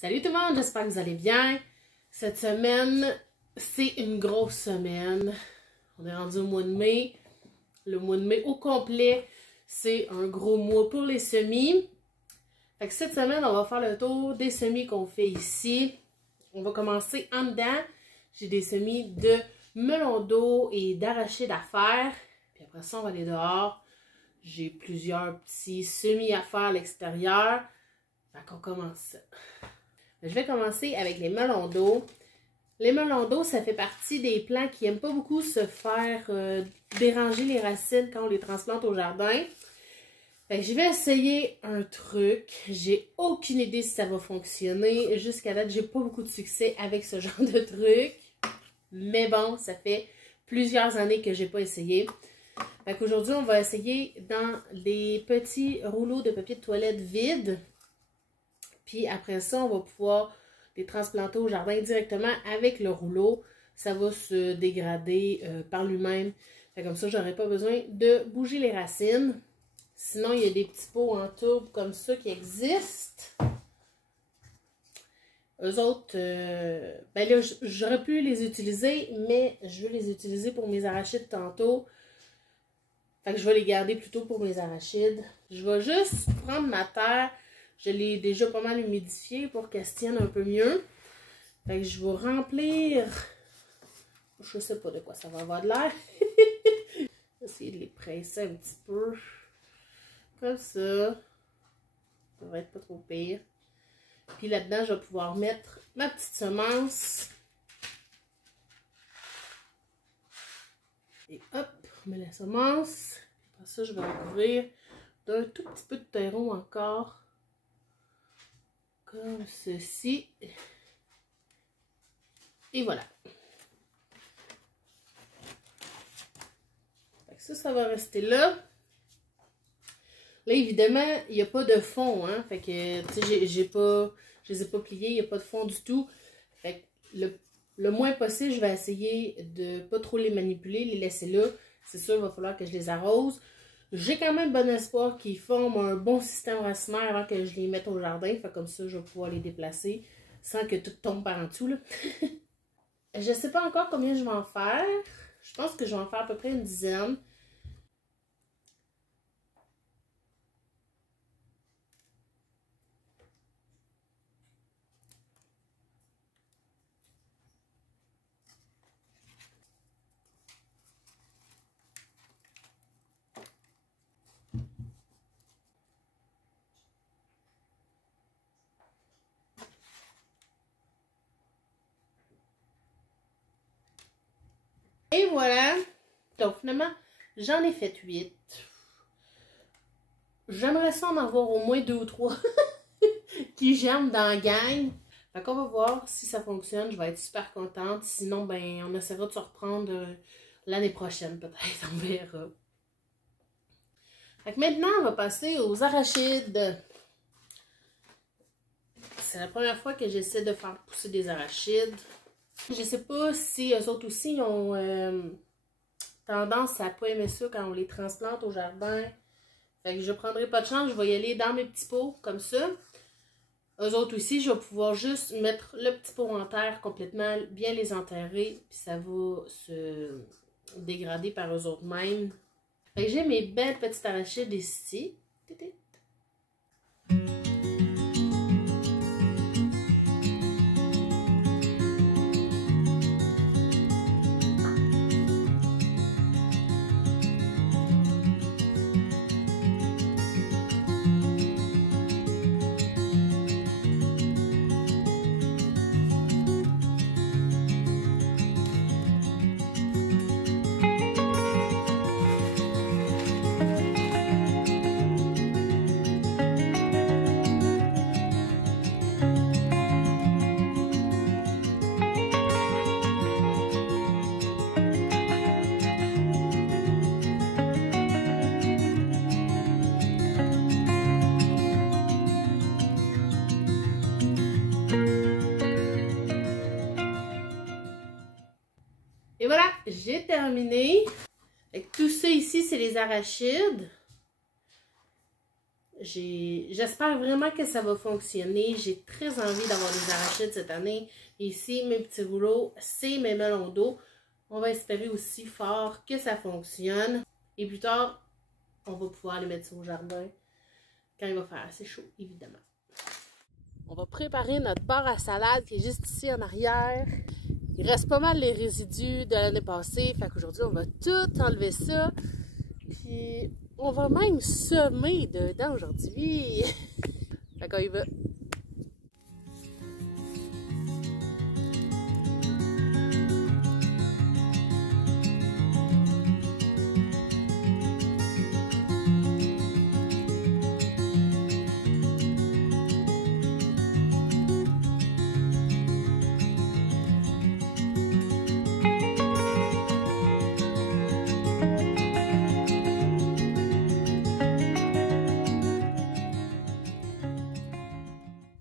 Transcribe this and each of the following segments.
Salut tout le monde, j'espère que vous allez bien. Cette semaine, c'est une grosse semaine. On est rendu au mois de mai. Le mois de mai au complet, c'est un gros mois pour les semis. Fait que cette semaine, on va faire le tour des semis qu'on fait ici. On va commencer en dedans. J'ai des semis de melon d'eau et d'arachides à faire. Puis après ça, on va aller dehors. J'ai plusieurs petits semis à faire à l'extérieur. Fait qu'on commence ça. Je vais commencer avec les melons d'eau. Les melons d'eau, ça fait partie des plants qui n'aiment pas beaucoup se faire déranger les racines quand on les transplante au jardin. Fait que je vais essayer un truc. J'ai aucune idée si ça va fonctionner. Jusqu'à date, j'ai pas beaucoup de succès avec ce genre de truc. Mais bon, ça fait plusieurs années que j'ai pas essayé. Fait qu'aujourd'hui, on va essayer dans les petits rouleaux de papier de toilette vides. Puis après ça, on va pouvoir les transplanter au jardin directement avec le rouleau. Ça va se dégrader par lui-même. Comme ça, j'aurai pas besoin de bouger les racines. Sinon, il y a des petits pots en tourbe comme ça qui existent. Eux autres, ben là, j'aurais pu les utiliser, mais je veux les utiliser pour mes arachides tantôt. Fait que je vais les garder plutôt pour mes arachides. Je vais juste prendre ma terre. Je l'ai déjà pas mal humidifiée pour qu'elle se tienne un peu mieux. Fait que je vais remplir. Je sais pas de quoi ça va avoir de l'air. Essayer de les presser un petit peu. Comme ça. Ça va être pas trop pire. Puis là-dedans, je vais pouvoir mettre ma petite semence. Et hop, on met la semence. Après ça, je vais recouvrir d'un tout petit peu de terreau encore. Comme ceci. Et voilà. Ça va rester là. Là, évidemment, il n'y a pas de fond, hein. Fait que, tu sais, je les ai pas pliés, il n'y a pas de fond du tout. Fait que le moins possible, je vais essayer de pas trop les manipuler, les laisser là. C'est sûr, il va falloir que je les arrose. J'ai quand même bon espoir qu'ils forment un bon système racinaire avant que je les mette au jardin. Fait comme ça, je vais pouvoir les déplacer sans que tout tombe par en dessous, là. Je sais pas encore combien je vais en faire. Je pense que je vais en faire à peu près une dizaine. Et voilà. Donc finalement, j'en ai fait 8. J'aimerais ça en avoir au moins 2 ou 3 qui germent dans la gang. Fait qu'on va voir si ça fonctionne. Je vais être super contente. Sinon, ben, on essaiera de se reprendre l'année prochaine peut-être. On verra. Fait que maintenant, on va passer aux arachides. C'est la première fois que j'essaie de faire pousser des arachides. Je sais pas si eux autres aussi ont tendance à pas aimer ça quand on les transplante au jardin. Fait que je prendrai pas de chance, je vais y aller dans mes petits pots comme ça. Eux autres aussi, je vais pouvoir juste mettre le petit pot en terre complètement, bien les enterrer, puis ça va se dégrader par eux autres mêmes. Fait que j'ai mes belles petites arachides ici. Et voilà, j'ai terminé. Avec tout ça ici, c'est les arachides. J'espère vraiment que ça va fonctionner. J'ai très envie d'avoir des arachides cette année. Ici, mes petits rouleaux, c'est mes melons d'eau. On va espérer aussi fort que ça fonctionne. Et plus tard, on va pouvoir les mettre sur le jardin quand il va faire assez chaud, évidemment. On va préparer notre bar à salade qui est juste ici en arrière. Il reste pas mal les résidus de l'année passée. Fait qu'aujourd'hui, on va tout enlever ça. Puis, on va même semer dedans aujourd'hui. Fait qu'on y va.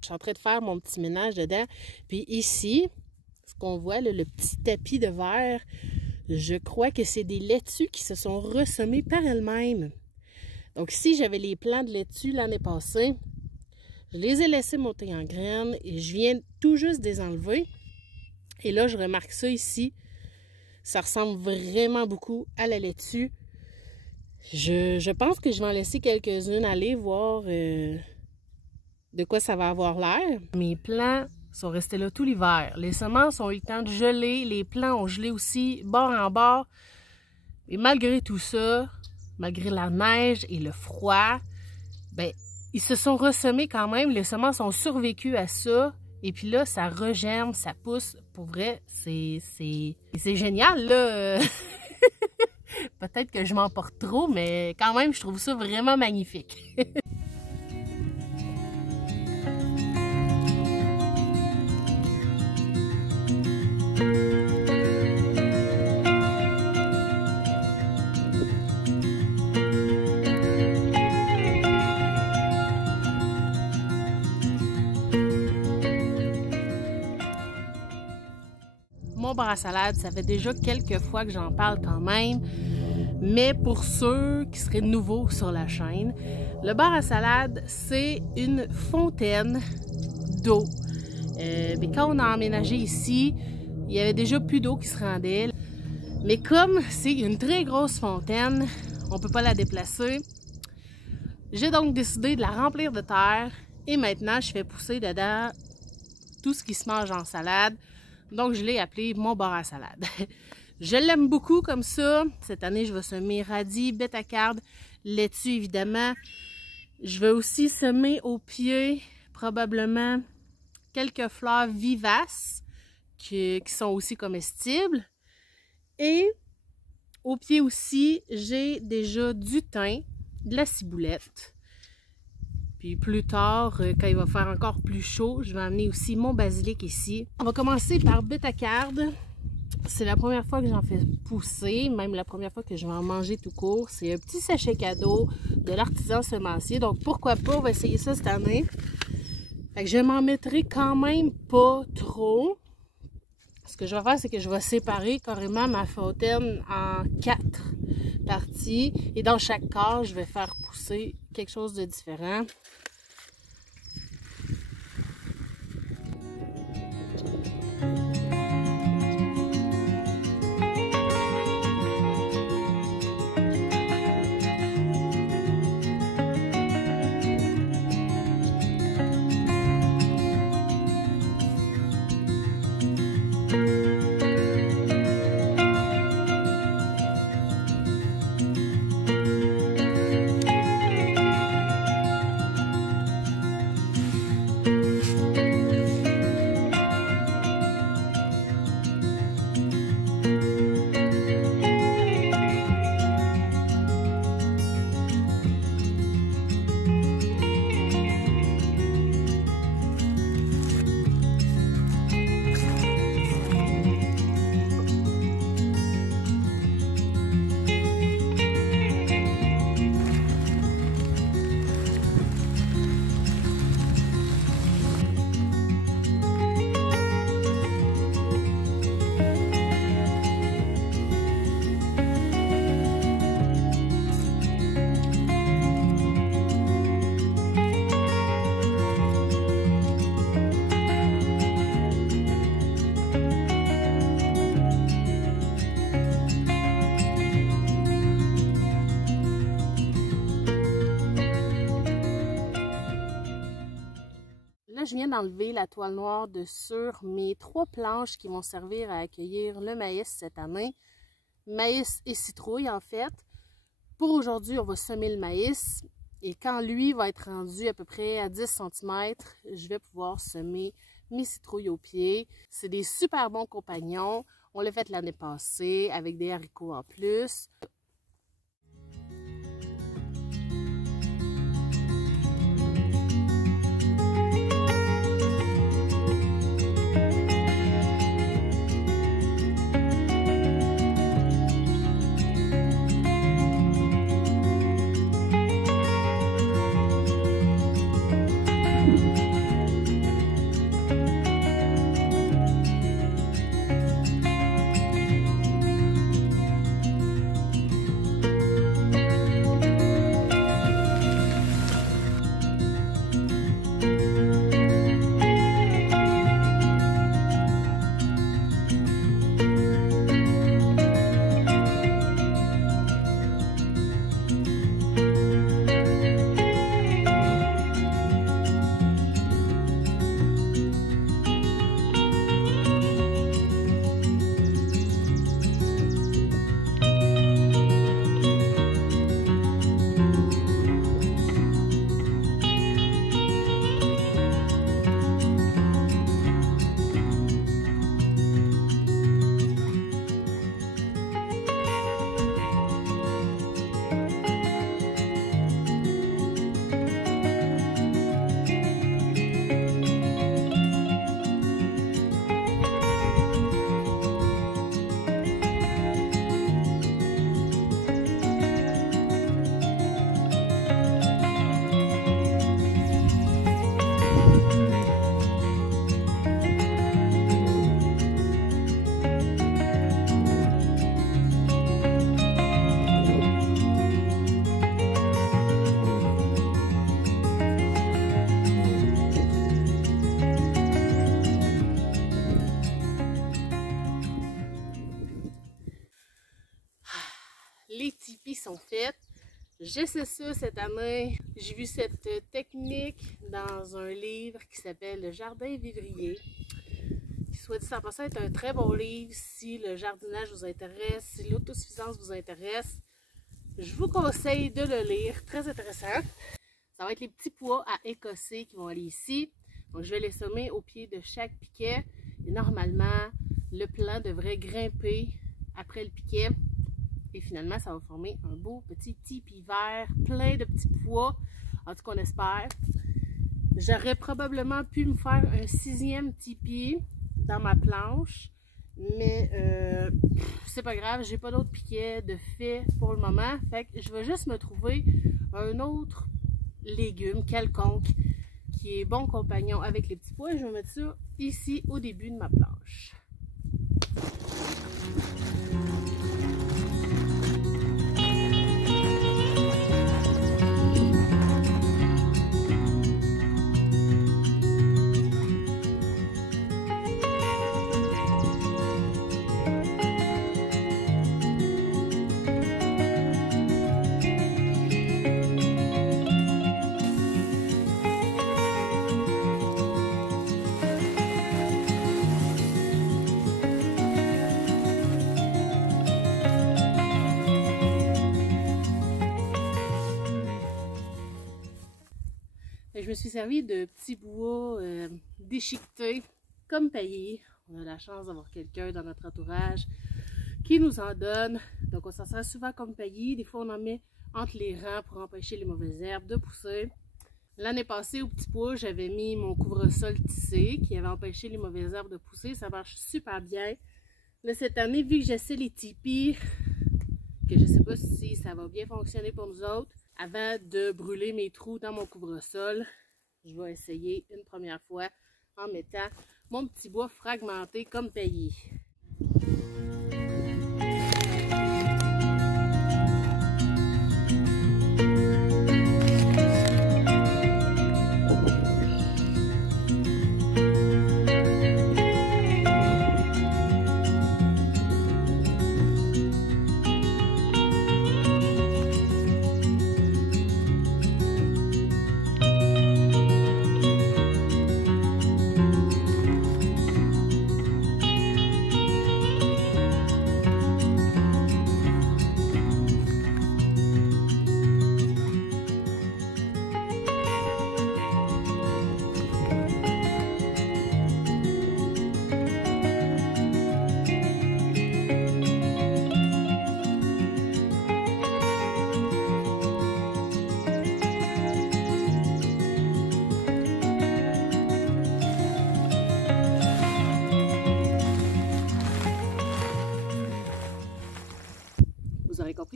Je suis en train de faire mon petit ménage dedans. Puis ici, ce qu'on voit, là, le petit tapis de verre, je crois que c'est des laitues qui se sont ressemées par elles-mêmes. Donc ici, j'avais les plants de laitue l'année passée. Je les ai laissés monter en graines et je viens tout juste de les enlever. Et là, je remarque ça ici. Ça ressemble vraiment beaucoup à la laitue. Je pense que je vais en laisser quelques-unes aller voir... de quoi ça va avoir l'air. Mes plants sont restés là tout l'hiver. Les semences ont eu le temps de geler. Les plants ont gelé aussi, bord en bord. Et malgré tout ça, malgré la neige et le froid, ben, ils se sont ressemés quand même. Les semences ont survécu à ça. Et puis là, ça regerme, ça pousse. Pour vrai, c'est génial, là. Peut-être que je m'emporte trop, mais quand même, je trouve ça vraiment magnifique. Mon bar à salade, ça fait déjà quelques fois que j'en parle quand même, mais pour ceux qui seraient nouveaux sur la chaîne, le bar à salade, c'est une fontaine d'eau. Mais quand on a emménagé ici, il y avait déjà plus d'eau qui se rendait. Mais comme c'est une très grosse fontaine, on ne peut pas la déplacer. J'ai donc décidé de la remplir de terre et maintenant je fais pousser dedans tout ce qui se mange en salade. Donc je l'ai appelé mon bar à salade. Je l'aime beaucoup comme ça. Cette année, je vais semer radis, bétacarde, laitue évidemment. Je vais aussi semer au pied probablement quelques fleurs vivaces qui sont aussi comestibles. Et au pied aussi, j'ai déjà du thym, de la ciboulette. Puis plus tard, quand il va faire encore plus chaud, je vais amener aussi mon basilic ici. On va commencer par bétacarde. C'est la première fois que j'en fais pousser, même la première fois que je vais en manger tout court. C'est un petit sachet cadeau de l'artisan semencier. Donc pourquoi pas, on va essayer ça cette année. Fait que je m'en mettrai quand même pas trop. Ce que je vais faire, c'est que je vais séparer carrément ma fontaine en 4 parties. Et dans chaque quart, je vais faire pousser quelque chose de différent. d'enlever la toile noire de sur mes 3 planches qui vont servir à accueillir le maïs cette année. Maïs et citrouille en fait. Pour aujourd'hui, on va semer le maïs et quand lui va être rendu à peu près à 10 cm, je vais pouvoir semer mes citrouilles au pied. C'est des super bons compagnons. On l'a fait l'année passée avec des haricots en plus. Les tipis sont faits. J'essaie ça cette année. J'ai vu cette technique dans un livre qui s'appelle Le Jardin Vivrier. Qui soit dit en passant est un très bon livre si le jardinage vous intéresse, si l'autosuffisance vous intéresse. Je vous conseille de le lire, très intéressant. Ça va être les petits pois à écosser qui vont aller ici. Donc je vais les semer au pied de chaque piquet. Et normalement, le plant devrait grimper après le piquet. Et finalement, ça va former un beau petit tipi vert, plein de petits pois. En tout cas, on espère. J'aurais probablement pu me faire un 6e tipi dans ma planche. Mais c'est pas grave, j'ai pas d'autres piquets de fait pour le moment. Fait que je vais juste me trouver un autre légume quelconque qui est bon compagnon avec les petits pois. Je vais mettre ça ici au début de ma planche. Je me suis servi de petits bois déchiquetés, comme paillés. On a la chance d'avoir quelqu'un dans notre entourage qui nous en donne. Donc on s'en sert souvent comme paillis. Des fois on en met entre les rangs pour empêcher les mauvaises herbes de pousser. L'année passée, au petit pois, j'avais mis mon couvre-sol tissé qui avait empêché les mauvaises herbes de pousser. Ça marche super bien. Là, cette année, vu que j'essaie les tipis, que je ne sais pas si ça va bien fonctionner pour nous autres, avant de brûler mes trous dans mon couvre-sol, je vais essayer une première fois en mettant mon petit bois fragmenté comme paillis.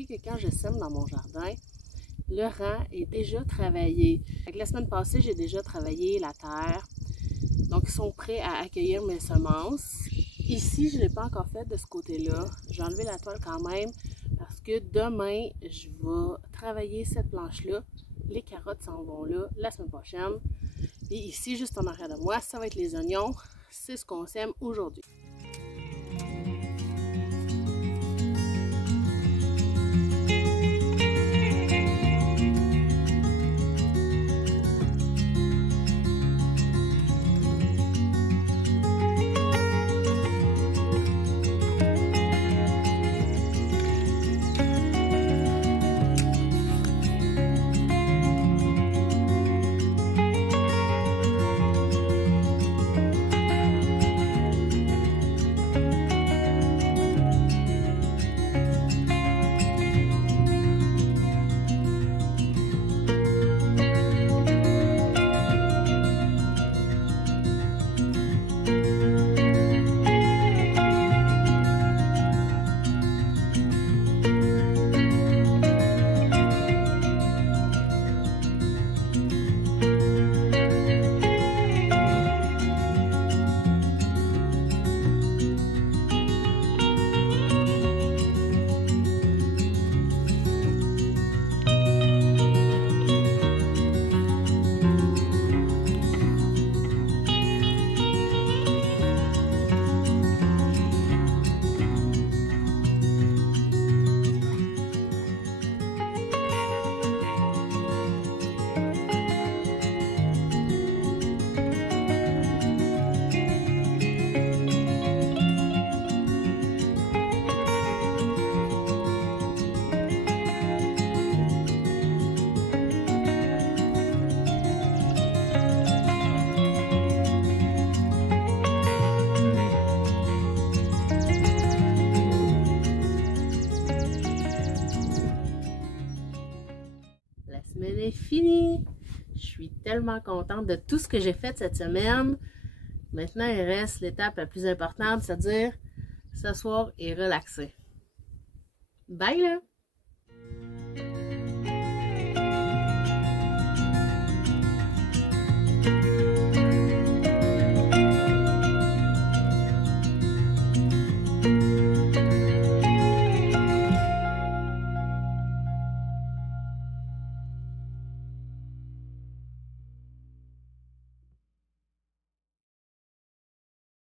remarqué que quand je sème dans mon jardin, le rang est déjà travaillé. La semaine passée, j'ai déjà travaillé la terre. Donc, ils sont prêts à accueillir mes semences. Ici, je ne l'ai pas encore fait de ce côté-là. J'ai enlevé la toile quand même parce que demain, je vais travailler cette planche-là. Les carottes s'en vont là la semaine prochaine. Et ici, juste en arrière de moi, ça va être les oignons. C'est ce qu'on sème aujourd'hui. La semaine est finie. Je suis tellement contente de tout ce que j'ai fait cette semaine. Maintenant, il reste l'étape la plus importante, c'est-à-dire s'asseoir et relaxer. Bye là!